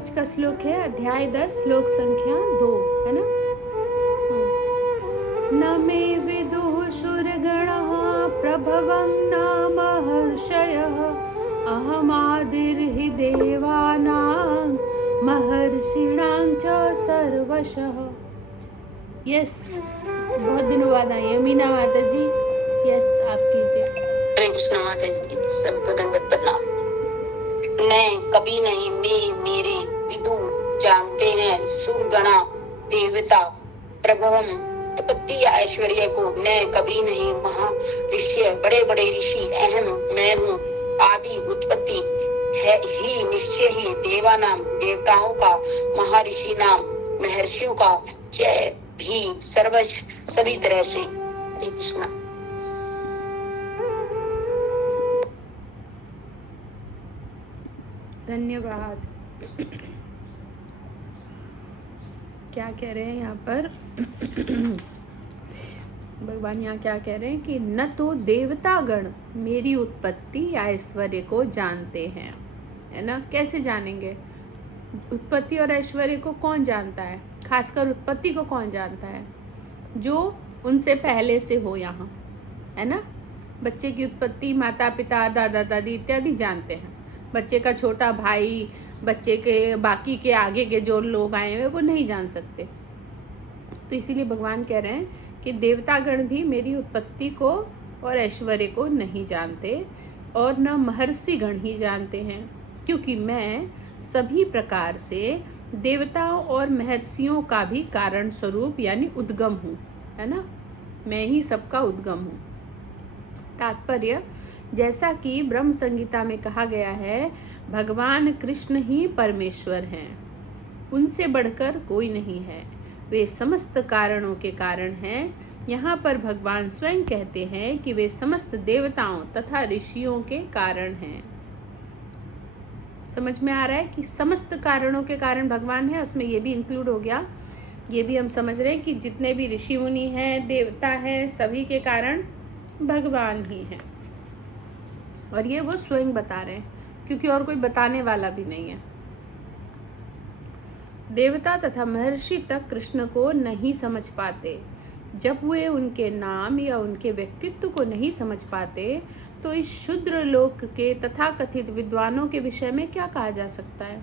आज का श्लोक है अध्याय 10 श्लोक संख्या 2, है ना। न मे विदुः शूरगणः प्रभवं न महर्षयः अहमादिर्हि देवानां महर्षिणां च सर्वशः। यस, बहुत दिनों बाद आई है मीना माता जी। यस, आप कीजिए। हरे कृष्ण माता जी, सबको दंडवत प्रणाम। मैं कभी नहीं, मैं मेरे विदु जानते हैं सुरगणा देवता प्रभवम उत्पत्ति या ऐश्वर्य को। मैं कभी नहीं, महर्षि बड़े बड़े ऋषि अहम मैं हूँ। आदि उत्पत्ति है ही निश्चय ही देवानाम देवताओं का, महर्षि नाम महर्षियों का, जय भी सर्वश सभी तरह से। हरे कृष्ण। धन्यवाद। क्या कह रहे हैं यहाँ पर भगवान यहाँ क्या कह रहे हैं कि न तो देवतागण मेरी उत्पत्ति या ऐश्वर्य को जानते हैं, है ना। कैसे जानेंगे? उत्पत्ति और ऐश्वर्य को कौन जानता है? खासकर उत्पत्ति को कौन जानता है? जो उनसे पहले से हो यहाँ, है ना। बच्चे की उत्पत्ति माता पिता दादा दादी इत्यादि जानते हैं। बच्चे का छोटा भाई, बच्चे के बाकी के आगे के जो लोग आए हुए वो नहीं जान सकते। तो इसीलिए भगवान कह रहे हैं कि देवतागण भी मेरी उत्पत्ति को और ऐश्वर्य को नहीं जानते और न महर्षि गण ही जानते हैं, क्योंकि मैं सभी प्रकार से देवताओं और महर्षियों का भी कारण स्वरूप यानी उद्गम हूँ, है ना। मैं ही सबका उद्गम हूँ। तात्पर्य, जैसा कि ब्रह्म संहिता में कहा गया है, भगवान कृष्ण ही परमेश्वर हैं, उनसे बढ़कर कोई नहीं है। वे समस्त कारणों के कारण हैं। यहाँ पर भगवान स्वयं कहते हैं कि वे समस्त देवताओं तथा ऋषियों के कारण हैं। समझ में आ रहा है कि समस्त कारणों के कारण भगवान है, उसमें ये भी इंक्लूड हो गया। ये भी हम समझ रहे हैं कि जितने भी ऋषि मुनि हैं, देवता हैं, सभी के कारण भगवान ही हैं। और ये वो स्वयं बता रहे हैं, क्योंकि और कोई बताने वाला भी नहीं है। देवता तथा महर्षि तक कृष्ण को नहीं समझ पाते। जब वे उनके नाम या उनके व्यक्तित्व को नहीं समझ पाते, तो इस शूद्र लोक के तथाकथित विद्वानों के विषय में क्या कहा जा सकता है?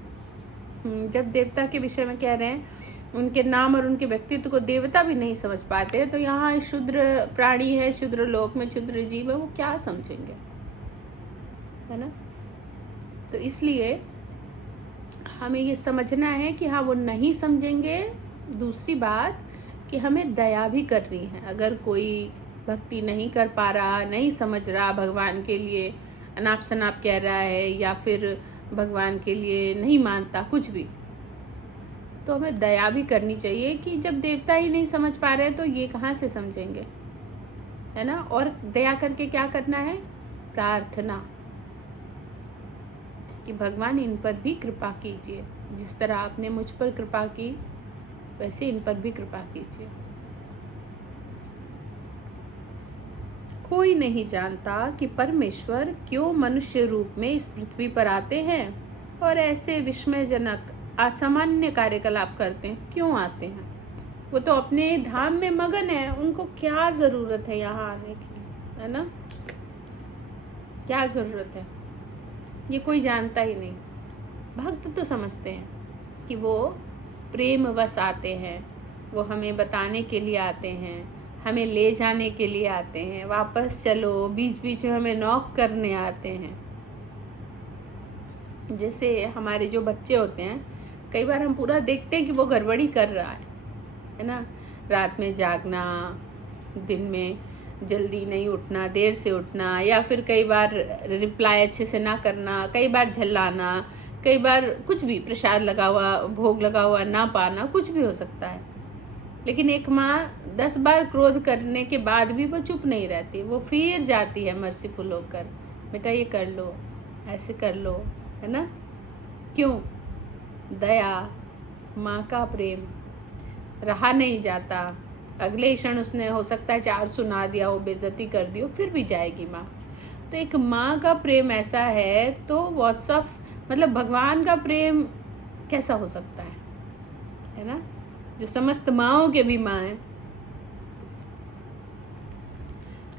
जब देवता के विषय में कह रहे हैं, उनके नाम और उनके व्यक्तित्व को देवता भी नहीं समझ पाते, तो यहाँ शूद्र प्राणी है, शूद्र लोक में शूद्र जीव है, वो क्या समझेंगे, है ना। तो इसलिए हमें ये समझना है कि हाँ, वो नहीं समझेंगे। दूसरी बात कि हमें दया भी करनी है। अगर कोई भक्ति नहीं कर पा रहा, नहीं समझ रहा, भगवान के लिए अनाप शनाप कह रहा है या फिर भगवान के लिए नहीं मानता कुछ भी, तो हमें दया भी करनी चाहिए कि जब देवता ही नहीं समझ पा रहे तो ये कहाँ से समझेंगे, है ना। और दया करके क्या करना है? प्रार्थना कि भगवान इन पर भी कृपा कीजिए। जिस तरह आपने मुझ पर कृपा की, वैसे इन पर भी कृपा कीजिए। कोई नहीं जानता कि परमेश्वर क्यों मनुष्य रूप में इस पृथ्वी पर आते हैं और ऐसे विस्मयजनक असामान्य कार्यकलाप करते हैं। क्यों आते हैं? वो तो अपने धाम में मगन है, उनको क्या जरूरत है यहाँ आने की, है ना। क्या जरूरत है, ये कोई जानता ही नहीं। भक्त तो समझते हैं कि वो प्रेमवश आते हैं, वो हमें बताने के लिए आते हैं, हमें ले जाने के लिए आते हैं, वापस चलो, बीच बीच में हमें नॉक करने आते हैं। जैसे हमारे जो बच्चे होते हैं, कई बार हम पूरा देखते हैं कि वो गड़बड़ी कर रहा है ना। रात में जागना, दिन में जल्दी नहीं उठना, देर से उठना, या फिर कई बार रिप्लाई अच्छे से ना करना, कई बार झल्लाना, कई बार कुछ भी, प्रसाद लगा हुआ, भोग लगा हुआ ना पाना, कुछ भी हो सकता है। लेकिन एक माँ 10 बार क्रोध करने के बाद भी वो चुप नहीं रहती, वो फिर जाती है मर्सीफुल होकर, बेटा ये कर लो, ऐसे कर लो, है ना। क्यों? दया, माँ का प्रेम रहा नहीं जाता। अगले क्षण उसने हो सकता है 4 सुना दिया हो, बेइज्जती कर दी हो, फिर भी जाएगी माँ। तो एक माँ का प्रेम ऐसा है, तो व्हाट्सअप मतलब भगवान का प्रेम कैसा हो सकता है ना, जो समस्त माँओं के भी माँ है।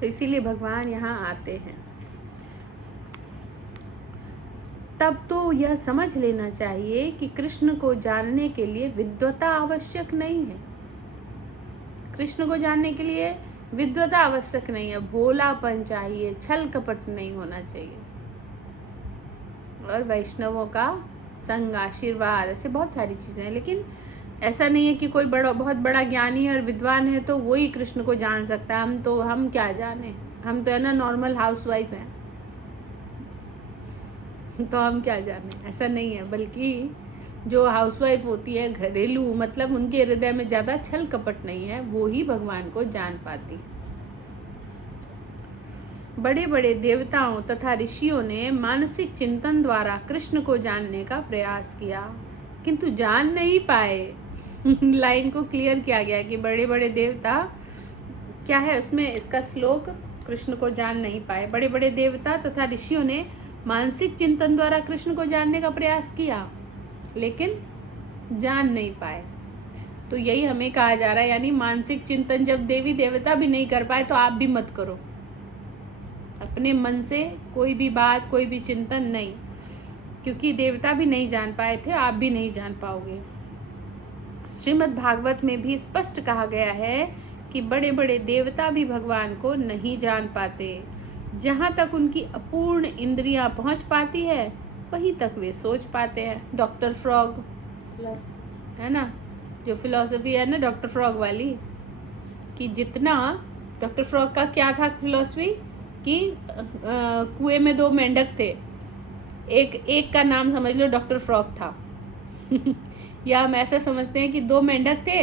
तो इसीलिए भगवान यहाँ आते हैं। तब तो यह समझ लेना चाहिए कि कृष्ण को जानने के लिए विद्वता आवश्यक नहीं है। कृष्ण को जानने के लिए विद्वता आवश्यक नहीं है, भोलापन चाहिए, छल कपट नहीं होना चाहिए, और वैष्णवों का संग, आशीर्वाद, ऐसे बहुत सारी चीजें हैं। लेकिन ऐसा नहीं है कि कोई बहुत बड़ा ज्ञानी है और विद्वान है तो वही कृष्ण को जान सकता है। हम क्या जाने, हम तो है ना नॉर्मल हाउसवाइफ हैं, तो हम क्या जाने, ऐसा नहीं है। बल्कि जो हाउसवाइफ होती है, घरेलू, मतलब उनके हृदय में ज्यादा छल कपट नहीं है, वो ही भगवान को जान पाती। बड़े बड़े देवताओं तथा ऋषियों ने मानसिक चिंतन द्वारा कृष्ण को जानने का प्रयास किया, किंतु जान नहीं पाए। लाइन को क्लियर किया गया कि बड़े बड़े देवता क्या है उसमें, इसका श्लोक, कृष्ण को जान नहीं पाए। बड़े बड़े देवता तथा ऋषियों ने मानसिक चिंतन द्वारा कृष्ण को जानने का प्रयास किया, लेकिन जान नहीं पाए। तो यही हमें कहा जा रहा है, यानी मानसिक चिंतन जब देवी देवता भी नहीं कर पाए तो आप भी मत करो। अपने मन से कोई भी बात, कोई भी चिंतन नहीं, क्योंकि देवता भी नहीं जान पाए थे, आप भी नहीं जान पाओगे। श्रीमद् भागवत में भी स्पष्ट कहा गया है कि बड़े बड़े देवता भी भगवान को नहीं जान पाते। जहाँ तक उनकी अपूर्ण इंद्रियां पहुँच पाती है वहीं तक वे सोच पाते हैं। डॉक्टर फ्रॉग है ना, जो फिलॉसफी है ना डॉक्टर फ्रॉग वाली, कि जितना डॉक्टर फ्रॉग का क्या था फिलॉसफी, कि कुएं में 2 मेंढक थे, एक का नाम समझ लो डॉक्टर फ्रॉग था। या हम ऐसा समझते हैं कि 2 मेंढक थे,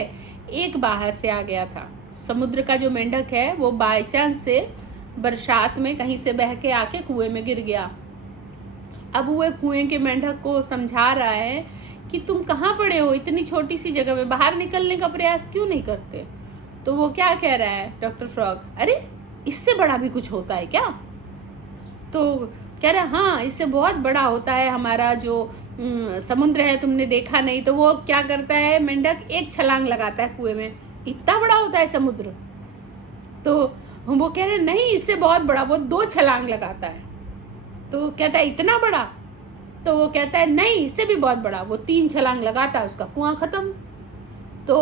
एक बाहर से आ गया था। समुद्र का जो मेंढक है वो बाय चांस से बरसात में कहीं से बह के आके कुएं में गिर गया। अब वो कुएं के मेंढक को समझा रहा है कि तुम कहाँ पड़े हो, इतनी छोटी सी जगह में बाहर निकलने का प्रयास क्यों नहीं करते। तो वो क्या कह रहा है डॉक्टर फ्रॉग, अरे इससे बड़ा भी कुछ होता है क्या। तो कह रहा है हाँ, इससे बहुत बड़ा होता है हमारा जो समुद्र है, तुमने देखा नहीं। तो वो क्या करता है मेंढक, एक छलांग लगाता है कुएं में, इतना बड़ा होता है समुद्र। तो वो कह रहे नहीं, इससे बहुत बड़ा। वो 2 छलांग लगाता है। तो कहता है इतना बड़ा। तो वो कहता है नहीं, इससे भी बहुत बड़ा। वो 3 छलांग लगाता है, उसका कुआं खत्म। तो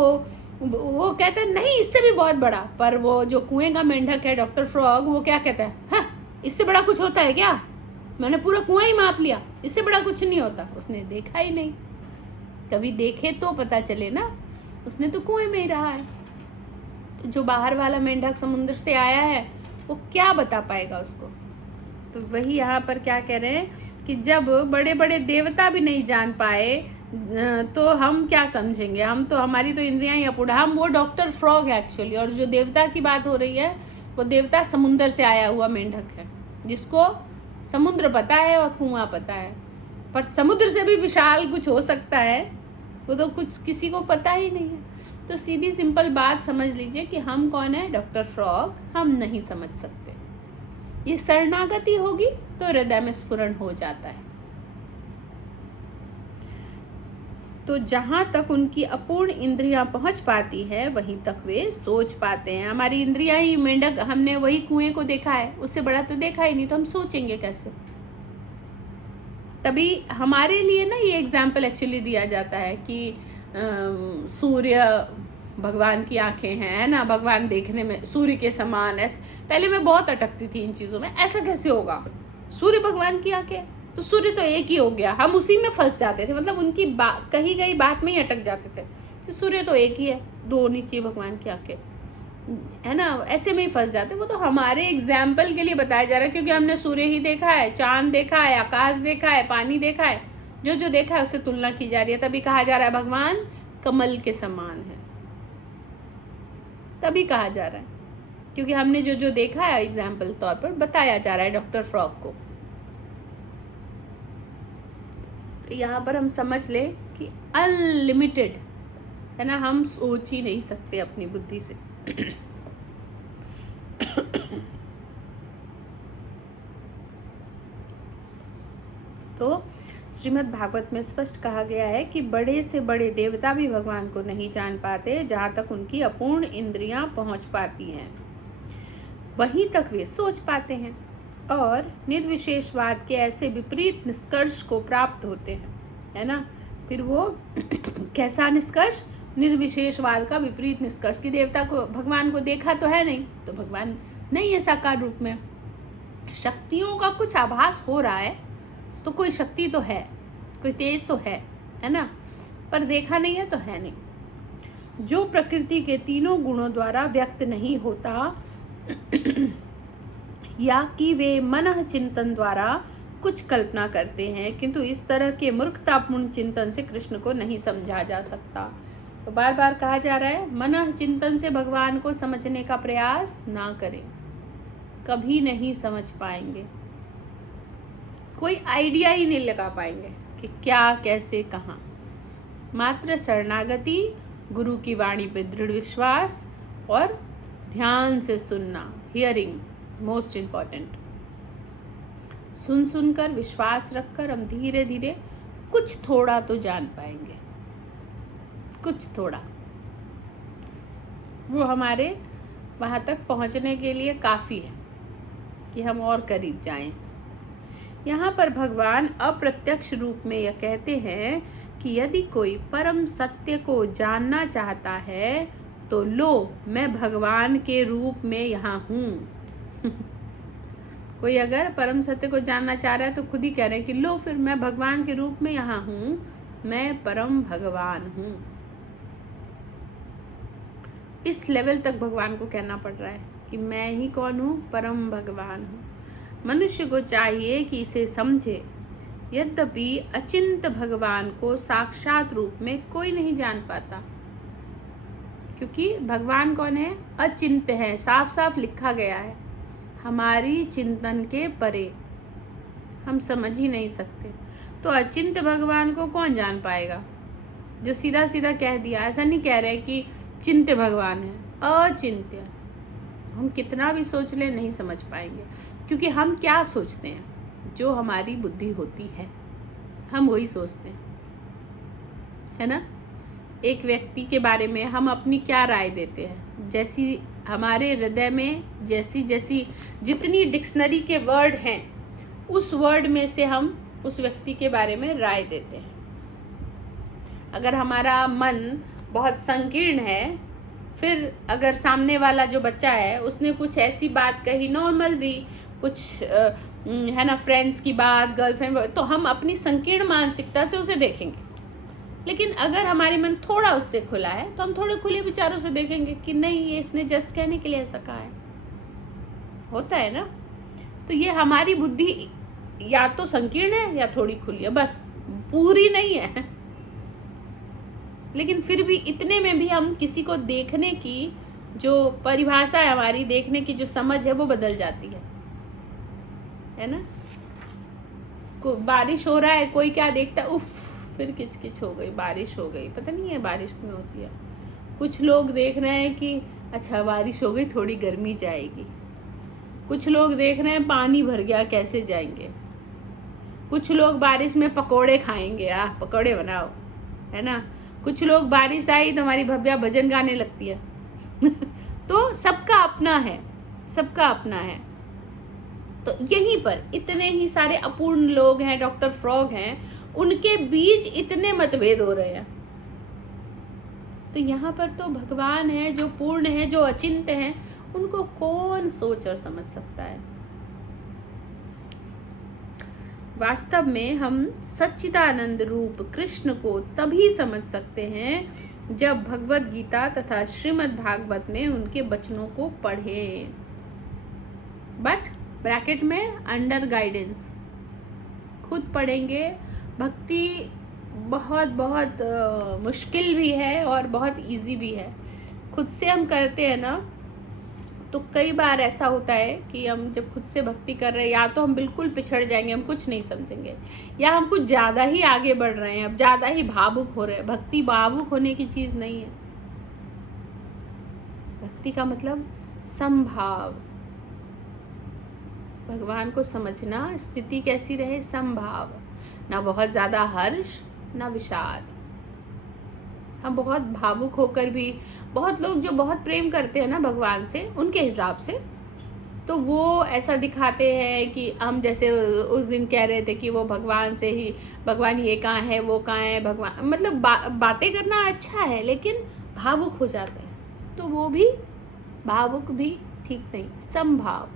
वो कहता है नहीं, इससे भी बहुत बड़ा। पर वो जो कुएं का मेंढक है डॉक्टर फ्रॉग, वो क्या कहता है, हाँ इससे बड़ा कुछ होता है क्या, मैंने पूरा कुआं ही माप लिया, इससे बड़ा कुछ नहीं होता। उसने देखा ही नहीं, कभी देखे तो पता चले ना, उसने तो कुएं में ही रहा है। तो जो बाहर वाला मेंढक समुद्र से आया है वो क्या बता पाएगा उसको। तो वही यहाँ पर क्या कह रहे हैं कि जब बड़े बड़े देवता भी नहीं जान पाए तो हम क्या समझेंगे। हम तो, हमारी तो इंद्रियां ही अपूर्ण। हम वो डॉक्टर फ्रॉग है एक्चुअली, और जो देवता की बात हो रही है वो देवता समुद्र से आया हुआ मेंढक है, जिसको समुद्र पता है और कुआं पता है। पर समुद्र से भी विशाल कुछ हो सकता है, वो तो कुछ किसी को पता ही नहीं है। तो सीधी सिंपल बात समझ लीजिए कि हम कौन है, डॉक्टर फ्रॉग, हम नहीं समझ सकते। ये शरणागति होगी तो हृदय में स्फुरण हो जाता है। तो जहां तक उनकी अपूर्ण इंद्रियां पहुंच पाती है वहीं तक वे सोच पाते हैं। हमारी इंद्रियां ही मेंढक, हमने वही कुएं को देखा है, उससे बड़ा तो देखा ही नहीं, तो हम सोचेंगे कैसे। तभी हमारे लिए ना ये एग्जाम्पल एक्चुअली दिया जाता है कि सूर्य भगवान की आंखें हैं, है ना, भगवान देखने में सूर्य के समान। ऐसे पहले मैं बहुत अटकती थी इन चीज़ों में, ऐसा कैसे होगा, सूर्य भगवान की आंखें, तो सूर्य तो एक ही हो गया। हम उसी में फंस जाते थे, मतलब उनकी कही गई बात में ही अटक जाते थे कि सूर्य तो एक ही है, 2 होनी चाहिए भगवान की आंखें, है ना, ऐसे में ही फंस जाते। वो तो हमारे एग्जाम्पल के लिए बताया जा रहा है, क्योंकि हमने सूर्य ही देखा है, चांद देखा है, आकाश देखा है, पानी देखा है, जो जो देखा है उससे तुलना की जा रही है। तभी कहा जा रहा है भगवान कमल के समान है, तभी कहा जा रहा है, क्योंकि हमने जो जो देखा है एग्जाम्पल तौर पर बताया जा रहा है डॉक्टर फ्रॉग को। तो यहाँ पर हम समझ ले कि अनलिमिटेड है ना, हम सोच ही नहीं सकते अपनी बुद्धि से। तो श्रीमद् भागवत में स्पष्ट कहा गया है कि बड़े से बड़े देवता भी भगवान को नहीं जान पाते, जहाँ तक उनकी अपूर्ण इंद्रियां पहुँच पाती हैं वहीं तक वे सोच पाते हैं और निर्विशेषवाद के ऐसे विपरीत निष्कर्ष को प्राप्त होते हैं, है ना। फिर वो कैसा निष्कर्ष? निर्विशेषवाद का विपरीत निष्कर्ष कि देवता को, भगवान को देखा तो है नहीं, तो भगवान नहीं है साकार रूप में, शक्तियों का कुछ आभास हो रहा है, तो कोई शक्ति तो है, कोई तेज तो है ना, पर देखा नहीं है तो है नहीं। जो प्रकृति के तीनों गुणों द्वारा व्यक्त नहीं होता या कि वे मन चिंतन द्वारा कुछ कल्पना करते हैं, किंतु इस तरह के मूर्खतापूर्ण चिंतन से कृष्ण को नहीं समझा जा सकता। तो बार बार कहा जा रहा है, मन चिंतन से भगवान को समझने का प्रयास ना करें, कभी नहीं समझ पाएंगे, कोई आइडिया ही नहीं लगा पाएंगे कि क्या, कैसे, कहाँ। मात्र शरणागति, गुरु की वाणी पर दृढ़ विश्वास और ध्यान से सुनना, हियरिंग मोस्ट इम्पॉर्टेंट। सुन सुनकर विश्वास रखकर हम धीरे धीरे कुछ थोड़ा तो जान पाएंगे, कुछ थोड़ा। वो हमारे वहाँ तक पहुँचने के लिए काफ़ी है कि हम और करीब जाएं। यहाँ पर भगवान अप्रत्यक्ष रूप में यह कहते हैं कि यदि कोई परम सत्य को जानना चाहता है तो लो, मैं भगवान के रूप में यहाँ हूँ। कोई अगर परम सत्य को जानना चाह रहा है तो खुद ही कह रहे हैं कि लो, फिर मैं भगवान के रूप में यहाँ हूँ, मैं परम भगवान हूँ। इस लेवल तक भगवान को कहना पड़ रहा है कि मैं ही कौन हूँ? परम भगवान हूँ। मनुष्य को चाहिए कि इसे समझे। यद्यपि अचिंत भगवान को साक्षात रूप में कोई नहीं जान पाता, क्योंकि भगवान कौन है? अचिंत है, साफ साफ लिखा गया है, हमारी चिंतन के परे, हम समझ ही नहीं सकते। तो अचिंत भगवान को कौन जान पाएगा? जो सीधा सीधा कह दिया, ऐसा नहीं कह रहे कि चिंत्य भगवान है, अचिंत्य। हम कितना भी सोच ले नहीं समझ पाएंगे, क्योंकि हम क्या सोचते हैं? जो हमारी बुद्धि होती है हम वही सोचते हैं, है ना। एक व्यक्ति के बारे में हम अपनी क्या राय देते हैं? जैसी हमारे हृदय में जैसी जैसी जितनी डिक्शनरी के वर्ड हैं, उस वर्ड में से हम उस व्यक्ति के बारे में राय देते हैं। अगर हमारा मन बहुत संकीर्ण है, फिर अगर सामने वाला जो बच्चा है उसने कुछ ऐसी बात कही, नॉर्मल भी कुछ है ना, फ्रेंड्स की बात, गर्लफ्रेंड, तो हम अपनी संकीर्ण मानसिकता से उसे देखेंगे। लेकिन अगर हमारी मन थोड़ा उससे खुला है तो हम थोड़े खुले विचारों से देखेंगे कि नहीं, ये इसने जस्ट कहने के लिए ऐसा कहा है। होता है ना। तो ये हमारी बुद्धि या तो संकीर्ण है या थोड़ी खुली है, बस पूरी नहीं है। लेकिन फिर भी इतने में भी हम किसी को देखने की जो परिभाषा है, हमारी देखने की जो समझ है, वो बदल जाती है ना। बारिश हो रहा है, कोई क्या देखता है, उफ, फिर किचकिच हो गई, बारिश हो गई, पता नहीं है बारिश क्यों होती है। कुछ लोग देख रहे हैं कि अच्छा बारिश हो गई, थोड़ी गर्मी जाएगी। कुछ लोग देख रहे हैं पानी भर गया, कैसे जाएंगे। कुछ लोग बारिश में पकोड़े खाएंगे, पकोड़े बनाओ, है ना। कुछ लोग बारिश आई तो हमारी भव्या भजन गाने लगती है। तो सबका अपना है, सबका अपना है। तो यहीं पर इतने ही सारे अपूर्ण लोग हैं, डॉक्टर फ्रॉग हैं, उनके बीच इतने मतभेद हो रहे हैं। तो यहाँ पर तो भगवान है जो पूर्ण है, जो अचिंत्य है, उनको कौन सोच और समझ सकता है। वास्तव में हम सच्चिदानंद रूप कृष्ण को तभी समझ सकते हैं जब भगवत गीता तथा श्रीमद् भागवत में उनके वचनों को पढ़ें, बट ब्रैकेट में अंडर गाइडेंस। खुद पढ़ेंगे। भक्ति बहुत बहुत मुश्किल भी है और बहुत इजी भी है। खुद से हम करते हैं ना, तो कई बार ऐसा होता है कि हम जब खुद से भक्ति कर रहे हैं, या तो हम बिल्कुल पिछड़ जाएंगे, हम कुछ नहीं समझेंगे, या हम कुछ ज़्यादा ही आगे बढ़ रहे हैं, अब ज़्यादा ही भावुक हो रहे हैं। भक्ति भावुक होने की चीज़ नहीं है। भक्ति का मतलब समभाव, भगवान को समझना, स्थिति कैसी रहे, समभाव। ना बहुत ज़्यादा हर्ष, ना विषाद। हम बहुत भावुक होकर भी, बहुत लोग जो बहुत प्रेम करते हैं ना भगवान से, उनके हिसाब से, तो वो ऐसा दिखाते हैं कि हम, जैसे उस दिन कह रहे थे कि वो भगवान से ही, भगवान ये कहाँ है, वो कहाँ है, भगवान, मतलब बातें करना अच्छा है, लेकिन भावुक हो जाते हैं, तो वो भी भावुक भी ठीक नहीं। समभाव,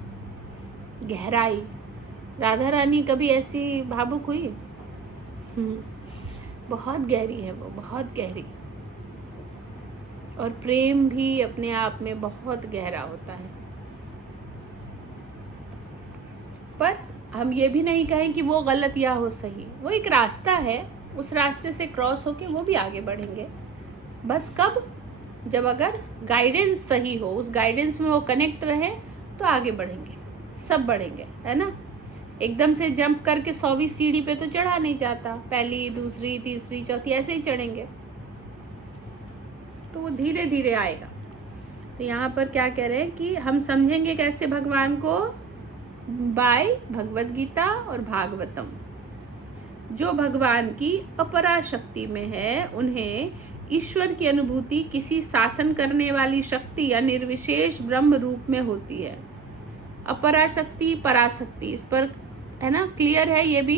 गहराई। राधा रानी कभी ऐसी भावुक हुई? बहुत गहरी है वो, बहुत गहरी। और प्रेम भी अपने आप में बहुत गहरा होता है। पर हम ये भी नहीं कहें कि वो गलत या हो सही, वो एक रास्ता है, उस रास्ते से क्रॉस होके वो भी आगे बढ़ेंगे। बस कब? जब अगर गाइडेंस सही हो, उस गाइडेंस में वो कनेक्ट रहे, तो आगे बढ़ेंगे, सब बढ़ेंगे, है ना। एकदम से जंप करके 100वीं सीढ़ी पे तो चढ़ा नहीं जाता, पहली, दूसरी, तीसरी, चौथी, ऐसे ही चढ़ेंगे, तो वो धीरे धीरे आएगा। तो यहाँ पर क्या कह रहे हैं कि हम समझेंगे कैसे भगवान को? बाय भगवद गीता और भागवतम। जो भगवान की अपरा शक्ति में है, उन्हें ईश्वर की अनुभूति किसी शासन करने वाली शक्ति या निर्विशेष ब्रह्म रूप में होती है। अपरा शक्ति, पराशक्ति, इस पर है ना क्लियर है ये भी।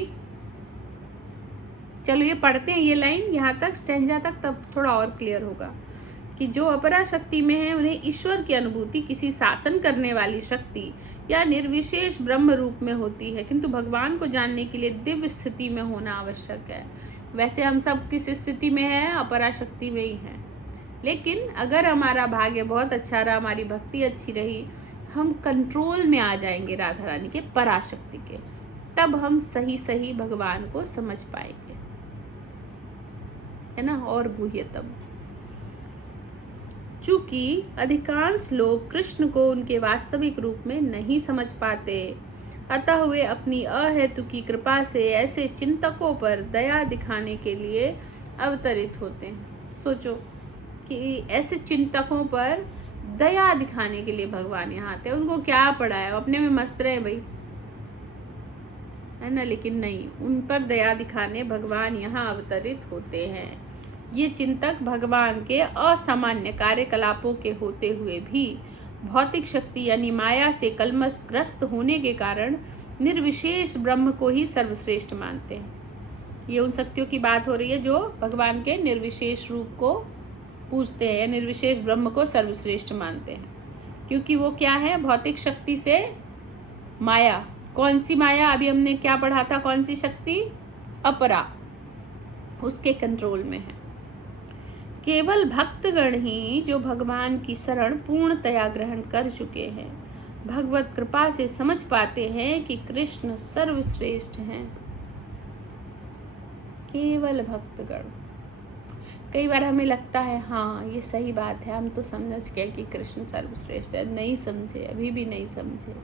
चलो ये पढ़ते हैं ये लाइन यहाँ तक, स्टैंजा तक, तब थोड़ा और क्लियर होगा कि जो अपरा शक्ति में है, उन्हें ईश्वर की अनुभूति किसी शासन करने वाली शक्ति या निर्विशेष ब्रह्म रूप में होती है, किंतु भगवान को जानने के लिए दिव्य स्थिति में होना आवश्यक है। वैसे हम सब किस स्थिति में है? अपरा शक्ति में ही है। लेकिन अगर हमारा भाग्य बहुत अच्छा रहा, हमारी भक्ति अच्छी रही, हम कंट्रोल में आ जाएंगे राधा रानी के, पराशक्ति के, तब हम सही सही भगवान को समझ पाएंगे, है ना, और गुह्यतम। चूंकि अधिकांश लोग कृष्ण को उनके वास्तविक रूप में नहीं समझ पाते, अतः वे अपनी अहेतु की कृपा से ऐसे चिंतकों पर दया दिखाने के लिए अवतरित होते हैं। सोचो कि ऐसे चिंतकों पर दया दिखाने के लिए भगवान यहाँ आते हैं। उनको क्या पड़ा है, अपने में मस्त रहे भाई, है ना, लेकिन नहीं, उन पर दया दिखाने भगवान यहाँ अवतरित होते हैं। ये चिंतक भगवान के असामान्य कार्यकलापों के होते हुए भी भौतिक शक्ति यानी माया से कलमशग्रस्त होने के कारण निर्विशेष ब्रह्म को ही सर्वश्रेष्ठ मानते हैं। ये उन शक्तियों की बात हो रही है जो भगवान के निर्विशेष रूप को पूजते हैं या निर्विशेष ब्रह्म को सर्वश्रेष्ठ मानते हैं, क्योंकि वो क्या है? भौतिक शक्ति से माया। कौन सी माया? अभी हमने क्या पढ़ा था? कौन सी शक्ति? अपरा, उसके कंट्रोल में है। केवल भक्तगण ही जो भगवान की शरण पूर्णतया ग्रहण कर चुके हैं, भगवत कृपा से समझ पाते हैं कि कृष्ण सर्वश्रेष्ठ हैं। केवल भक्तगण। कई बार हमें लगता है हाँ ये सही बात है, हम तो समझ गए कि कृष्ण सर्वश्रेष्ठ है। नहीं समझे, अभी भी नहीं समझे।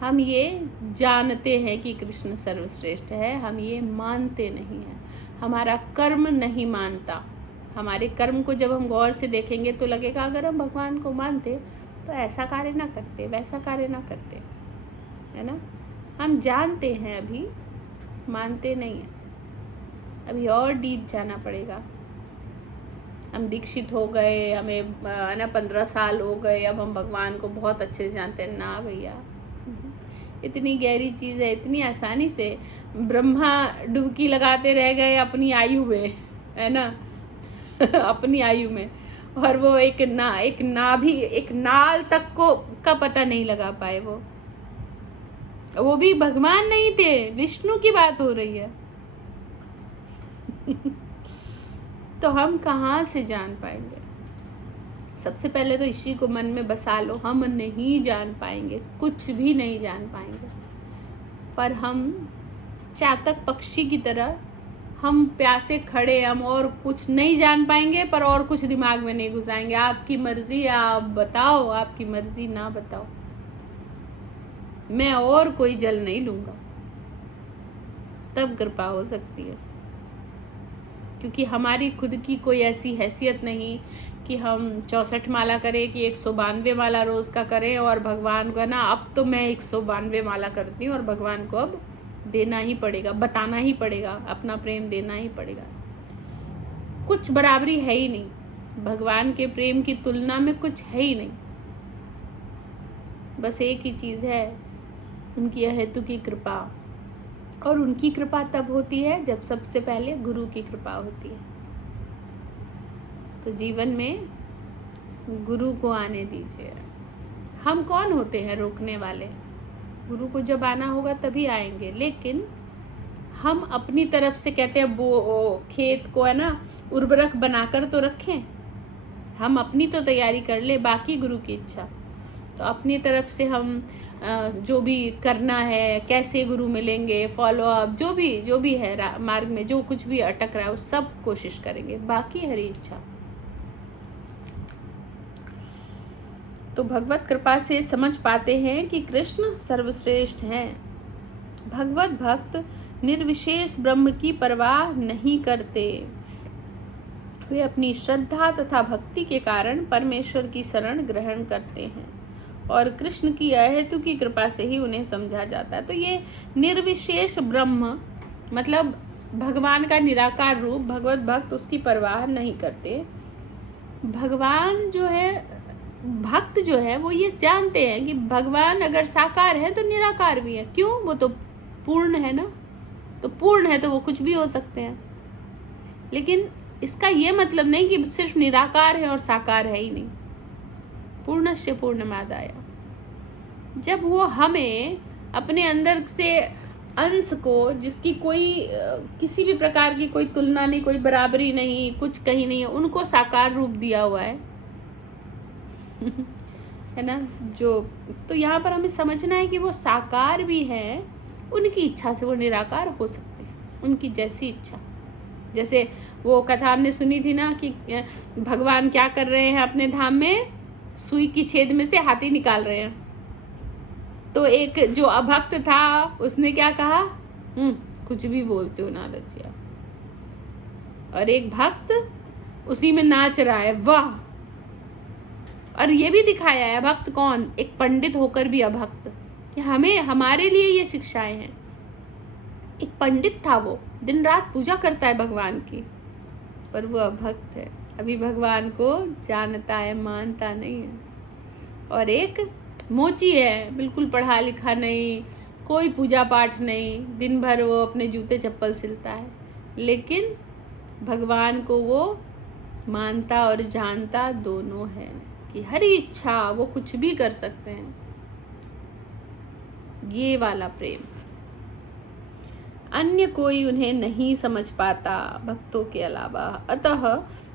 हम ये जानते हैं कि कृष्ण सर्वश्रेष्ठ है, हम ये मानते नहीं हैं। हमारा कर्म नहीं मानता। हमारे कर्म को जब हम गौर से देखेंगे तो लगेगा अगर हम भगवान को मानते तो ऐसा कार्य ना करते, वैसा कार्य ना करते, है ना। हम जानते हैं, अभी मानते नहीं हैं। अभी और डीप जाना पड़ेगा। हम दीक्षित हो गए, हमें ना 15 साल हो गए, अब हम भगवान को बहुत अच्छे से जानते हैं। ना भैया, इतनी गहरी चीज़ है, इतनी आसानी से ब्रह्मा डुबकी लगाते रह गए अपनी आयु में, है ना अपनी आयु में, और वो एक नाल तक को का पता नहीं लगा पाए। वो भी भगवान नहीं थे, विष्णु की बात हो रही है तो हम कहाँ से जान पाएंगे? सबसे पहले तो इसी को मन में बसा लो, हम नहीं जान पाएंगे, कुछ भी नहीं जान पाएंगे। पर हम चातक पक्षी की तरह हम प्यासे खड़े, हम और कुछ नहीं जान पाएंगे, पर और कुछ दिमाग में नहीं घुसाएंगे। आपकी मर्जी, आप बताओ, आपकी मर्जी ना बताओ, मैं और कोई जल नहीं लूंगा, तब कृपा हो सकती है। क्योंकि हमारी खुद की कोई ऐसी हैसियत नहीं कि हम 64 माला करें कि 192 माला रोज का करें और भगवान को ना अब तो मैं 192 माला करती हूँ और भगवान को अब देना ही पड़ेगा, बताना ही पड़ेगा, अपना प्रेम देना ही पड़ेगा। कुछ बराबरी है ही नहीं, भगवान के प्रेम की तुलना में कुछ है ही नहीं। बस एक ही चीज़ है, उनकी अहेतु की कृपा। और उनकी कृपा तब होती है जब सबसे पहले गुरु की कृपा होती है। तो जीवन में गुरु को आने दीजिए। हम कौन होते हैं रोकने वाले? गुरु को जब आना होगा तभी आएंगे। लेकिन हम अपनी तरफ से कहते हैं वो खेत को है ना उर्वरक बनाकर तो रखें, हम अपनी तो तैयारी कर ले, बाकी गुरु की इच्छा। तो अपनी तरफ से हम जो भी करना है, कैसे गुरु मिलेंगे, फॉलो अप, जो भी है मार्ग में जो कुछ भी अटक रहा है वो सब कोशिश करेंगे, बाकी हरी इच्छा। तो भगवत कृपा से समझ पाते हैं कि कृष्ण सर्वश्रेष्ठ हैं। भगवत भक्त निर्विशेष ब्रह्म की परवाह नहीं करते। वे अपनी श्रद्धा तथा भक्ति के कारण परमेश्वर की शरण ग्रहण करते हैं और कृष्ण की अहेतु की कृपा से ही उन्हें समझा जाता है। तो ये निर्विशेष ब्रह्म मतलब भगवान का निराकार रूप, भगवत भक्त उसकी परवाह नहीं करते। भगवान जो है, भक्त जो है वो ये जानते हैं कि भगवान अगर साकार है तो निराकार भी है। क्यों? वो तो पूर्ण है ना, तो पूर्ण है तो वो कुछ भी हो सकते हैं। लेकिन इसका ये मतलब नहीं कि सिर्फ निराकार है और साकार है ही नहीं। पूर्णस्य पूर्णमादाय। जब वो हमें अपने अंदर से अंश को, जिसकी कोई किसी भी प्रकार की कोई तुलना नहीं, कोई बराबरी नहीं, कुछ कहीं नहीं है, उनको साकार रूप दिया हुआ है है ना। जो तो यहाँ पर हमें समझना है कि वो साकार भी हैं, उनकी इच्छा से वो निराकार हो सकते हैं, उनकी जैसी इच्छा। जैसे वो कथा हमने सुनी थी ना कि भगवान क्या कर रहे हैं अपने धाम में, सुई की छेद में से हाथी निकाल रहे हैं। तो एक जो अभक्त था उसने क्या कहा, कुछ भी बोलते हो नारद। और एक भक्त उसी में नाच रहा है, वाह। और ये भी दिखाया है भक्त कौन, एक पंडित होकर भी अभक्त। कि हमें हमारे लिए ये शिक्षाएं हैं। एक पंडित था, वो दिन रात पूजा करता है भगवान की, पर वो अभक्त है, अभी भगवान को जानता है, मानता नहीं है। और एक मोची है, बिल्कुल पढ़ा लिखा नहीं, कोई पूजा पाठ नहीं, दिन भर वो अपने जूते चप्पल सिलता है, लेकिन भगवान को वो मानता और जानता दोनों है कि हर इच्छा वो कुछ भी कर सकते हैं। ये वाला प्रेम अन्य कोई उन्हें नहीं समझ पाता भक्तों के अलावा। अतः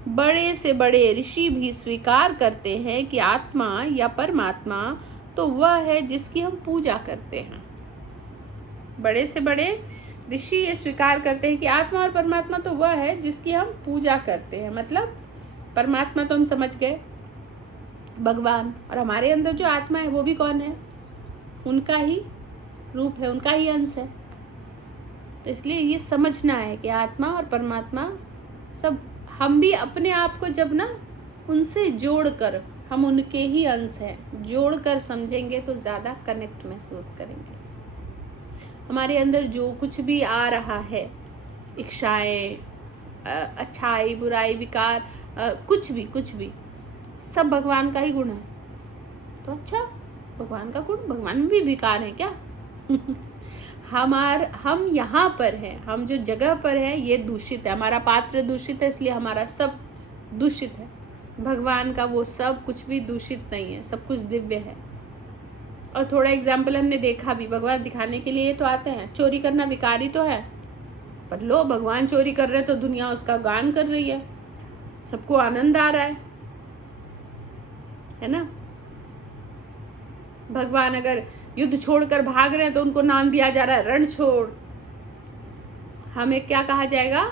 बड़े से बड़े ऋषि भी स्वीकार करते हैं कि आत्मा या परमात्मा तो वह है जिसकी हम पूजा करते हैं। बड़े से बड़े ऋषि ये स्वीकार करते हैं कि आत्मा और परमात्मा तो वह है जिसकी हम पूजा करते हैं। मतलब परमात्मा तो हम समझ गए भगवान, और हमारे अंदर जो आत्मा है वो भी कौन है, उनका ही रूप है, उनका ही अंश है। तो इसलिए ये समझना है कि आत्मा और परमात्मा सब, हम भी अपने आप को जब ना उनसे जोड़कर, हम उनके ही अंश हैं, जोड़कर समझेंगे तो ज़्यादा कनेक्ट महसूस करेंगे। हमारे अंदर जो कुछ भी आ रहा है, इच्छाएं, अच्छाई बुराई विकार, कुछ भी सब भगवान का ही गुण है। तो अच्छा, भगवान का गुण, भगवान में भी विकार है क्या? हम यहाँ पर हैं, हम जो जगह पर हैं ये दूषित है, हमारा पात्र दूषित है, इसलिए हमारा सब दूषित है। भगवान का वो सब कुछ भी दूषित नहीं है, सब कुछ दिव्य है। और थोड़ा एग्जाम्पल हमने देखा भी, भगवान दिखाने के लिए तो आते हैं। चोरी करना विकारी तो है, पर लो भगवान चोरी कर रहे हैं तो दुनिया उसका गान कर रही है, सबको आनंद आ रहा है ना। भगवान अगर युद्ध छोड़कर भाग रहे हैं तो उनको नाम दिया जा रहा है रण छोड़। हमें क्या कहा जाएगा,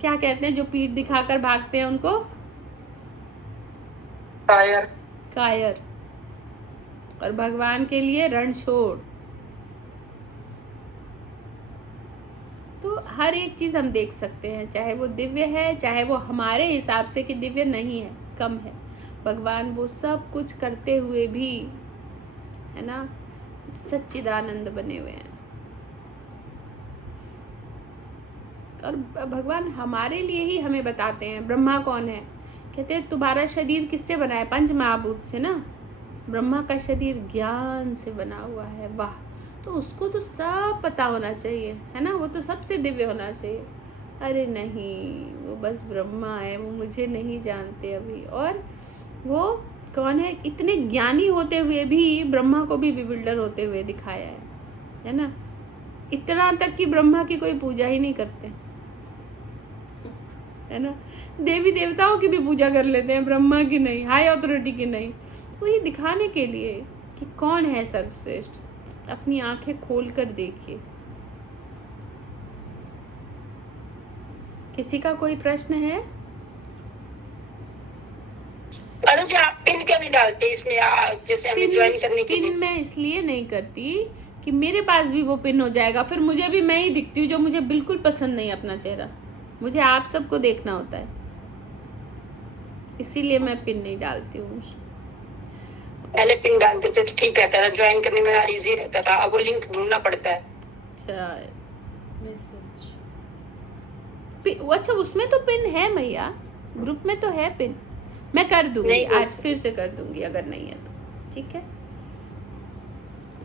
क्या कहते हैं जो पीठ दिखाकर भागते हैं उनको? कायर। कायर। और भगवान के लिए रण छोड़। तो हर एक चीज हम देख सकते हैं, चाहे वो दिव्य है, चाहे वो हमारे हिसाब से कि दिव्य नहीं है, कम है। भगवान वो सब कुछ करते हुए भी, है ना, सच्चिदानंद बने हुए हैं। और भगवान हमारे लिए ही हमें बताते हैं। ब्रह्मा कौन है? कहते हैं तुम्हारा शरीर किससे बना है? पंच महाभूत से ना। ब्रह्मा का शरीर ज्ञान से बना हुआ है। वाह! तो उसको तो सब पता होना चाहिए, है ना? वो तो सबसे दिव्य होना चाहिए। अरे नहीं, वो बस ब्रह्मा है, वो मुझे नहीं जानते अभी। और वो कौन है? इतने ज्ञानी होते हुए भी ब्रह्मा को भी बिविल्डर होते हुए दिखाया है ना? इतना तक कि ब्रह्मा की कोई पूजा ही नहीं करते, है ना? देवी देवताओं की भी पूजा कर लेते हैं, ब्रह्मा की नहीं, हाई अथॉरिटी की नहीं। वही दिखाने के लिए कि कौन है सर्वश्रेष्ठ। अपनी आंखें खोल कर देखिए। किसी का कोई प्रश्न है? अरे जी, आप पिन क्यों नहीं डालते इसमें? जैसे हमें ज्वाइन करने के लिए पिन मैं इसलिए नहीं करती कि मेरे पास भी वो पिन हो जाएगा, फिर मुझे भी मैं ही दिखती हूँ जो मुझे बिल्कुल पसंद नहीं अपना चेहरा। मुझे आप सबको देखना होता है, इसीलिए मैं पिन नहीं डालती हूँ। पहले पिन डालते थे तो ठीक रहता था, ज्वाइन करने में इजी रहता था। अब वो लिंक ढूंढना पड़ता है। अच्छा, उसमें तो पिन है मैया, ग्रुप में तो है पिन। मैं कर दूंगी, आज फिर से कर दूंगी अगर नहीं है तो, ठीक है?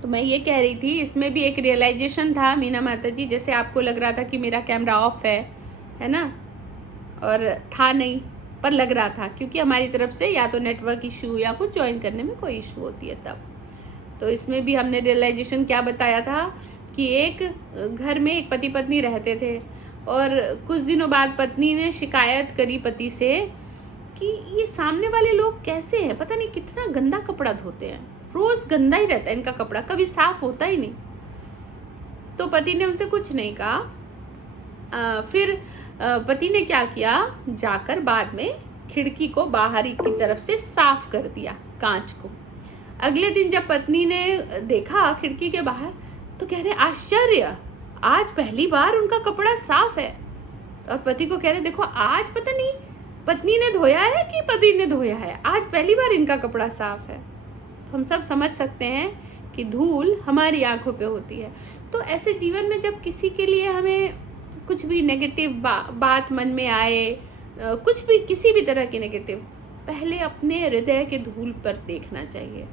तो मैं ये कह रही थी, इसमें भी एक रियलाइजेशन था मीना माता जी। जैसे आपको लग रहा था कि मेरा कैमरा ऑफ है ना? और था नहीं, पर लग रहा था, क्योंकि हमारी तरफ से या तो नेटवर्क इशू या कुछ ज्वाइन करने में कोई इशू होती है तब। तो इसमें भी हमने रियलाइजेशन क्या बताया था कि एक घर में एक पति पत्नी रहते थे, और कुछ दिनों बाद पत्नी ने शिकायत करी पति से कि ये सामने वाले लोग कैसे हैं, पता नहीं कितना गंदा कपड़ा धोते हैं, रोज गंदा ही रहता है इनका कपड़ा, कभी साफ होता ही नहीं। तो पति ने उनसे कुछ नहीं कहा। फिर पति ने क्या किया, जाकर बाद में खिड़की को बाहरी की तरफ से साफ कर दिया, कांच को। अगले दिन जब पत्नी ने देखा खिड़की के बाहर, तो कह रहे आश्चर्य, आज पहली बार उनका कपड़ा साफ है। और पति को कह रहे देखो, आज पता नहीं पत्नी ने धोया है कि पति ने धोया है, आज पहली बार इनका कपड़ा साफ है। तो हम सब समझ सकते हैं कि धूल हमारी आंखों पे होती है। तो ऐसे जीवन में जब किसी के लिए हमें कुछ भी नेगेटिव बात मन में आए, कुछ भी किसी भी तरह की नेगेटिव, पहले अपने हृदय के धूल पर देखना चाहिए।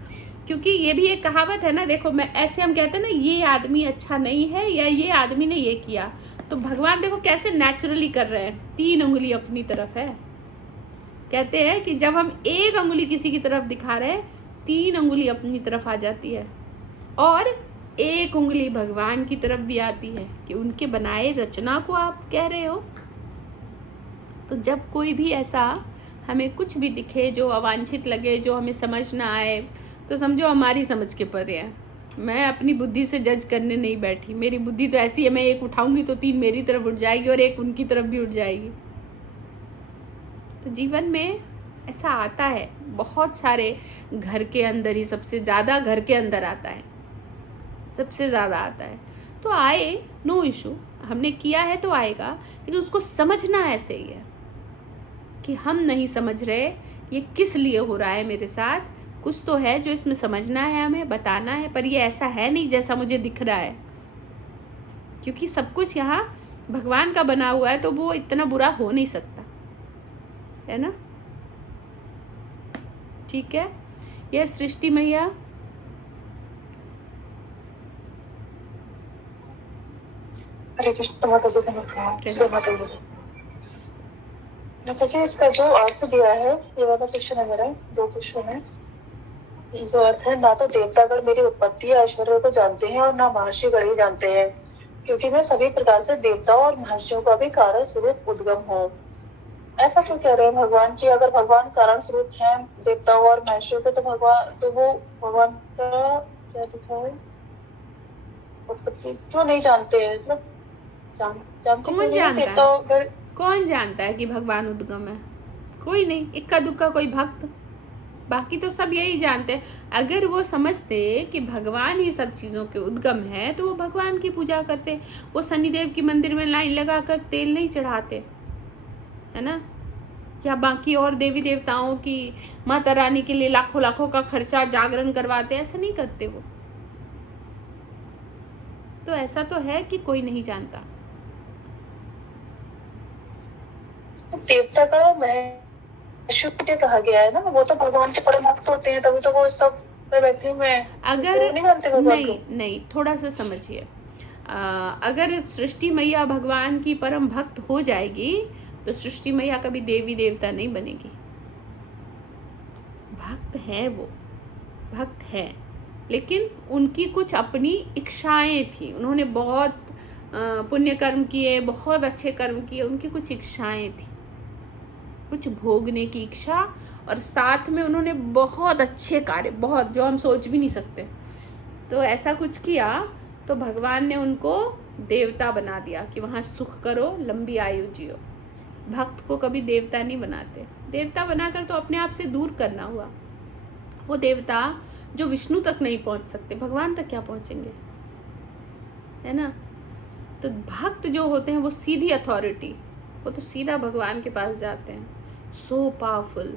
क्योंकि ये भी एक कहावत है ना, देखो मैं ऐसे हम कहते हैं ना, ये आदमी अच्छा नहीं है या ये आदमी ने ये किया, तो भगवान देखो कैसे नेचुरली कर रहे हैं, 3 उंगली अपनी तरफ है। कहते हैं कि जब हम 1 उंगली किसी की तरफ दिखा रहे हैं, 3 उंगली अपनी तरफ आ जाती है, और 1 उंगली भगवान की तरफ भी आती है कि उनके बनाए रचना को आप कह रहे हो। तो जब कोई भी ऐसा हमें कुछ भी दिखे जो अवांछित लगे, जो हमें समझ ना आए, तो समझो हमारी समझ के परे है। मैं अपनी बुद्धि से जज करने नहीं बैठी। मेरी बुद्धि तो ऐसी है, मैं 1 उठाऊंगी तो 3 मेरी तरफ उठ जाएगी और 1 उनकी तरफ भी उठ जाएगी। तो जीवन में ऐसा आता है, बहुत सारे घर के अंदर ही, सबसे ज़्यादा घर के अंदर आता है, सबसे ज़्यादा आता है। तो आए, नो इशू, हमने किया है तो आएगा, लेकिन उसको समझना ऐसे ही है कि हम नहीं समझ रहे ये किस लिए हो रहा है मेरे साथ, कुछ तो है जो इसमें समझना है, हमें बताना है, पर ये ऐसा है नहीं जैसा मुझे दिख रहा है। क्योंकि सब कुछ यहाँ भगवान का बना हुआ है, तो वो इतना बुरा हो नहीं सकता, है ना? ठीक है, यह सृष्टि मैया। हरे कृष्ण माता जी, माता जी इसका जो अर्थ दिया है, ये वाला क्वेश्चन है मेरा, 2 क्वेश्चन है। जो अर्थ है, ना तो देवतागण मेरी उत्पत्ति या ऐश्वर्य को जानते हैं और ना महर्षिगण ही जानते हैं, क्योंकि मैं सभी प्रकार से देवताओं और महर्षियों का भी कारण स्वरूप उद्गम हूँ। ऐसा क्यों कह रहे हैं भगवान की? अगर भगवान कारण स्वरूप हैं देवताओं और महर्षियों के, तो भगवान, तो वो भगवान का क्या लिखा है, उत्पत्ति क्यों नहीं जानते हैं? मतलब जानते कौन जानता है? कौन जानता है कि भगवान उद्गम है? कोई नहीं, इक्का दुक्का कोई भक्त, बाकी तो सब यही जानते हैं। अगर वो समझते कि भगवान ही सब चीज़ों के उद्गम है, तो वो भगवान की पूजा करते। वो शनिदेव की मंदिर में लाइन लगाकर तेल नहीं चढ़ाते, है ना? या बाकी और देवी देवताओं की, माता रानी के लिए लाखों लाखों का खर्चा जागरण करवाते, ऐसा नहीं करते वो। तो ऐसा तो है कि कोई नहीं जानता। देवता का महेश्वर कहा गया है ना, वो तो भगवान के परम भक्त होते हैं, तभी तो वो सब में बैठे हुए हैं। अगर वो नहीं मानते भगवान को? नहीं, थोड़ा सा समझिए। अगर सृष्टि मैया भगवान की परम भक्त हो जाएगी तो सृष्टि मैया कभी देवी देवता नहीं बनेगी। भक्त है, वो भक्त है, लेकिन उनकी कुछ अपनी इच्छाएं थी। उन्होंने बहुत पुण्य कर्म किए, बहुत अच्छे कर्म किए, उनकी कुछ इच्छाएं थी, कुछ भोगने की इच्छा, और साथ में उन्होंने बहुत अच्छे कार्य, बहुत, जो हम सोच भी नहीं सकते, तो ऐसा कुछ किया तो भगवान ने उनको देवता बना दिया कि वहाँ सुख करो, लंबी आयु जियो। भक्त को कभी देवता नहीं बनाते। देवता बनाकर तो अपने आप से दूर करना हुआ। वो देवता जो विष्णु तक नहीं पहुंच सकते, भगवान तक क्या पहुंचेंगे, है ना। तो भक्त जो होते हैं वो सीधी अथॉरिटी, वो तो सीधा भगवान के पास जाते हैं। So powerful.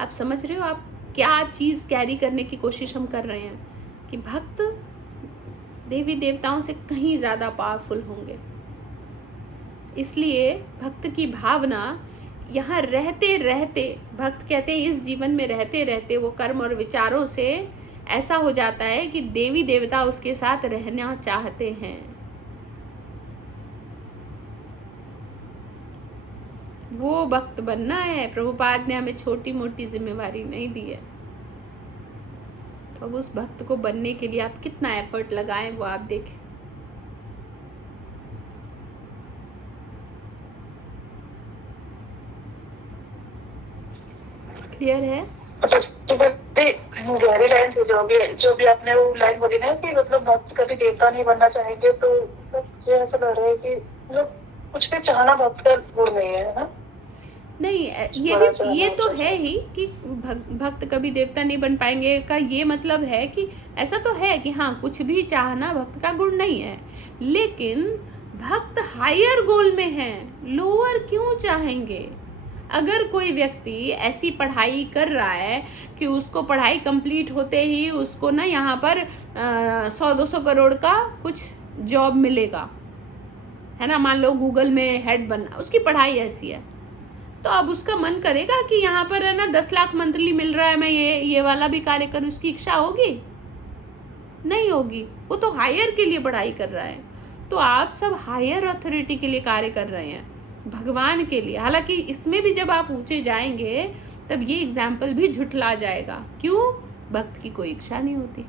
आप समझ रहे हो आप क्या चीज़ कैरी करने की कोशिश हम कर रहे हैं, कि भक्त देवी देवताओं से कहीं ज़्यादा पावरफुल होंगे। इसलिए भक्त की भावना यहाँ रहते रहते, भक्त कहते हैं इस जीवन में रहते रहते वो कर्म और विचारों से ऐसा हो जाता है कि देवी देवता उसके साथ रहना चाहते हैं। वो भक्त बनना है। प्रभुपाद ने हमें छोटी मोटी जिम्मेवारी नहीं दी है, तो अब उस भक्त को बनने के लिए आप कितना एफर्ट लगाएं वो आप देखें। क्लियर है? गहरी लाइन थी जो भी आपने वो लाइन बोली ना, कि मतलब भक्त कभी देवता नहीं बनना चाहेंगे, तो ये ऐसा लग रहा है कि मतलब कुछ भी चाहना भक्त का गुण नहीं है ना। नहीं, ये तो है ही कि भक्त कभी देवता नहीं बन पाएंगे का ये मतलब है कि ऐसा तो है कि हाँ, कुछ भी चाहना भक्त का गुण नहीं है, लेकिन भक्त हायर गोल में है, लोअर क्यों चाहेंगे। अगर कोई व्यक्ति ऐसी पढ़ाई कर रहा है कि उसको पढ़ाई कंप्लीट होते ही उसको ना यहाँ पर 100-200 करोड़ का कुछ जॉब मिलेगा, है ना, मान लो गूगल में हेड बनना, उसकी पढ़ाई ऐसी है, तो अब उसका मन करेगा कि यहाँ पर है ना 10 लाख मंथली मिल रहा है, मैं ये वाला भी कार्य करूँ, उसकी इच्छा होगी? नहीं होगी। वो तो हायर के लिए पढ़ाई कर रहा है। तो आप सब हायर अथॉरिटी के लिए कार्य कर रहे हैं, भगवान के लिए। हालांकि इसमें भी जब आप ऊंचे जाएंगे तब ये एग्जाम्पल भी झुठला जाएगा। क्यों? भक्त की कोई इच्छा नहीं होती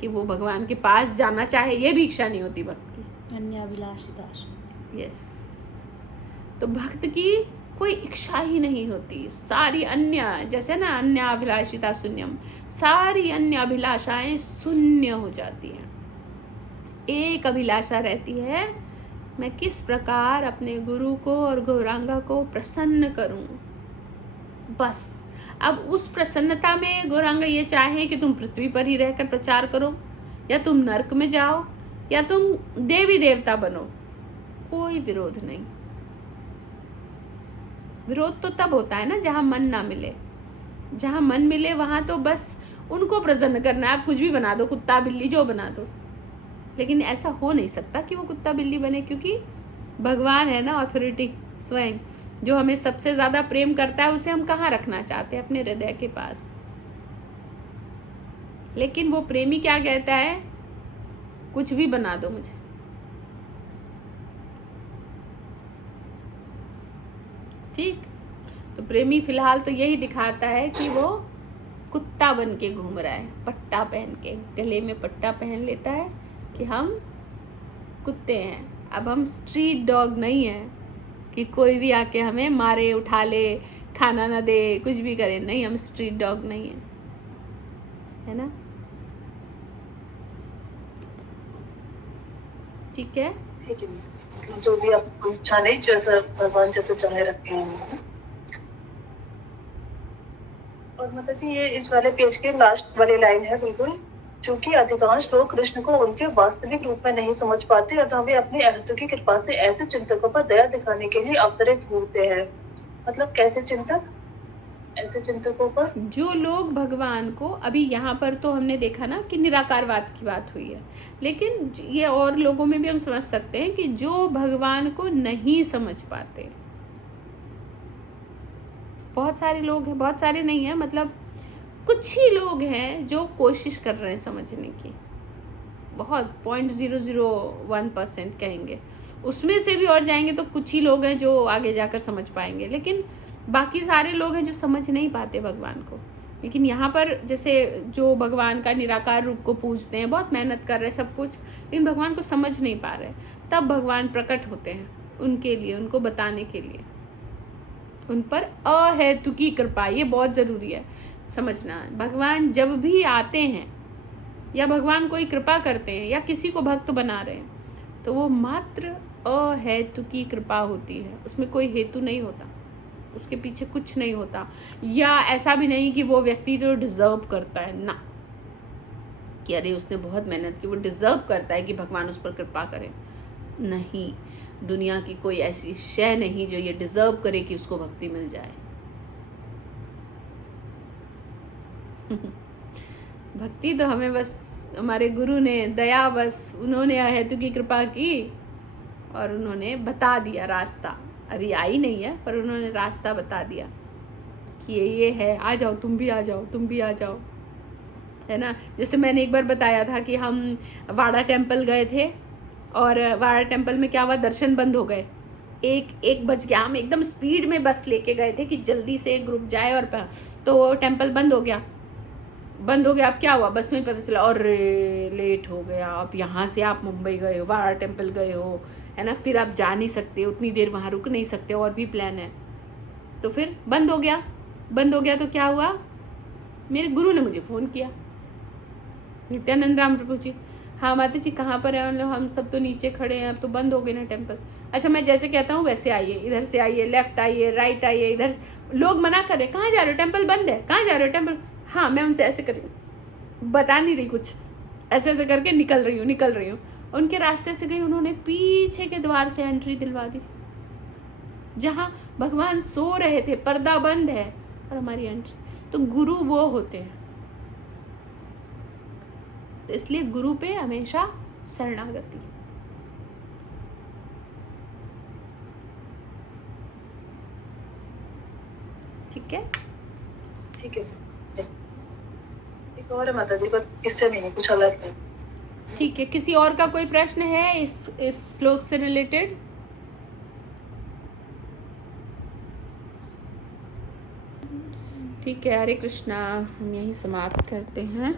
कि वो भगवान के पास जाना चाहे, ये भी इच्छा नहीं होती भक्त की। अन्याभिलाषिता। यस। तो भक्त की कोई इच्छा ही नहीं होती। सारी अन्य, जैसे ना अन्य अभिलाषिता शून्यम, सारी अन्य अभिलाषाएं शून्य हो जाती हैं। एक अभिलाषा रहती है, मैं किस प्रकार अपने गुरु को और गौरांगा को प्रसन्न करूं। बस अब उस प्रसन्नता में गौरांगा ये चाहे कि तुम पृथ्वी पर ही रहकर प्रचार करो, या तुम नरक में जाओ, या तुम देवी देवता बनो, कोई विरोध नहीं। विरोध तो तब होता है ना जहां मन ना मिले। जहां मन मिले वहां तो बस उनको प्रसन्न करना है। आप कुछ भी बना दो, कुत्ता बिल्ली जो बना दो, लेकिन ऐसा हो नहीं सकता कि वो कुत्ता बिल्ली बने, क्योंकि भगवान है ना अथॉरिटी स्वयं, जो हमें सबसे ज्यादा प्रेम करता है, उसे हम कहाँ रखना चाहते हैं? अपने हृदय के पास। लेकिन वो प्रेमी क्या कहता है? कुछ भी बना दो मुझे। ठीक, तो प्रेमी फिलहाल तो यही दिखाता है कि वो कुत्ता बन के घूम रहा है, पट्टा पहन के, गले में पट्टा पहन लेता है कि हम कुत्ते हैं। अब हम स्ट्रीट डॉग नहीं हैं कि कोई भी आके हमें मारे, उठा ले, खाना ना दे, कुछ भी करे। नहीं, हम स्ट्रीट डॉग नहीं हैं, है ना। ठीक है, जो भी आपको इच्छा नहीं, जैसा भगवान जैसे चाहे रखे हैं। और माता जी, ये इस वाले पेज के लास्ट वाली लाइन है बिल्कुल, चूंकि अधिकांश लोग कृष्ण को उनके वास्तविक रूप में नहीं समझ पाते, अतः वे अपने अहतों की कृपा से ऐसे चिंतकों पर दया दिखाने के लिए अवतरित होते हैं। मतलब कैसे चिंतक? ऐसे चिंतकों पर जो लोग भगवान को, अभी यहाँ पर तो हमने देखा ना कि निराकारवाद की बात हुई है, लेकिन ये और लोगों में भी हम समझ सकते हैं कि जो भगवान को नहीं समझ पाते, बहुत सारे लोग हैं, बहुत सारे नहीं हैं, मतलब कुछ ही लोग हैं जो कोशिश कर रहे हैं समझने की, बहुत 0.001% कहेंगे, उसमें से भी और जाएंगे तो कुछ ही लोग हैं जो आगे जाकर समझ पाएंगे, लेकिन बाकी सारे लोग हैं जो समझ नहीं पाते भगवान को। लेकिन यहाँ पर जैसे जो भगवान का निराकार रूप को पूजते हैं, बहुत मेहनत कर रहे हैं सब कुछ, लेकिन भगवान को समझ नहीं पा रहे, तब भगवान प्रकट होते हैं उनके लिए, उनको बताने के लिए। उन पर अहेतुकी कृपा, ये बहुत ज़रूरी है समझना। भगवान जब भी आते हैं या भगवान कोई कृपा करते हैं या किसी को भक्त बना रहे हैं, तो वो मात्र अहेतुकी कृपा होती है, उसमें कोई हेतु नहीं होता, उसके पीछे कुछ नहीं होता, या ऐसा भी नहीं कि वो व्यक्ति जो डिजर्व करता है ना, कि अरे उसने बहुत मेहनत की, वो डिजर्व करता है कि भगवान उस पर कृपा करे। नहीं, दुनिया की कोई ऐसी शय नहीं जो ये डिजर्व करे कि उसको भक्ति मिल जाए। भक्ति तो हमें बस हमारे गुरु ने दया, बस उन्होंने अहेतु की कृपा की और उन्होंने बता दिया रास्ता। अभी आई नहीं है पर उन्होंने रास्ता बता दिया कि ये है, आ जाओ, तुम भी आ जाओ, तुम भी आ जाओ, है ना। जैसे मैंने एक बार बताया था कि हम वाड़ा टेम्पल गए थे और वाड़ा टेम्पल में क्या हुआ, दर्शन बंद हो गए, एक बज गया, हम एकदम स्पीड में बस लेके गए थे कि जल्दी से ग्रुप जाए, और तो टेम्पल बंद हो गया। अब क्या हुआ, बस में पता चला और लेट हो गया। अब यहाँ से आप मुंबई गए हो, वाड़ा टेम्पल गए हो, है ना, फिर आप जा नहीं सकते, उतनी देर वहाँ रुक नहीं सकते, और भी प्लान है, तो फिर बंद हो गया। तो क्या हुआ, मेरे गुरु ने मुझे फ़ोन किया, नित्यानंद राम प्रभु जी, हाँ माता जी कहाँ पर है, हम सब तो नीचे खड़े हैं, अब तो बंद हो गए ना टेम्पल। अच्छा, मैं जैसे कहता हूँ वैसे आइए, इधर से आइए, लेफ्ट आइए, राइट आइए, इधर लोग मना कर रहे, कहाँ जा रहे हो, टेम्पल बंद है, कहाँ जा रहे हो टेम्पल। हाँ, मैं उनसे ऐसे कर रही हूँ, बता नहीं रही कुछ, ऐसे करके निकल रही हूँ। उनके रास्ते से गई, उन्होंने पीछे के द्वार से एंट्री दिलवा दी, जहाँ भगवान सो रहे थे, पर्दा बंद है और हमारी एंट्री। तो गुरु वो होते हैं, तो इसलिए गुरु पे हमेशा शरणागति। ठीक है, ठीक है। एक और है माता जी, पर इससे नहीं, कुछ अलग है। ठीक है, किसी और का कोई प्रश्न है इस श्लोक से रिलेटेड? ठीक है, हरे कृष्णा, हम यही समाप्त करते हैं।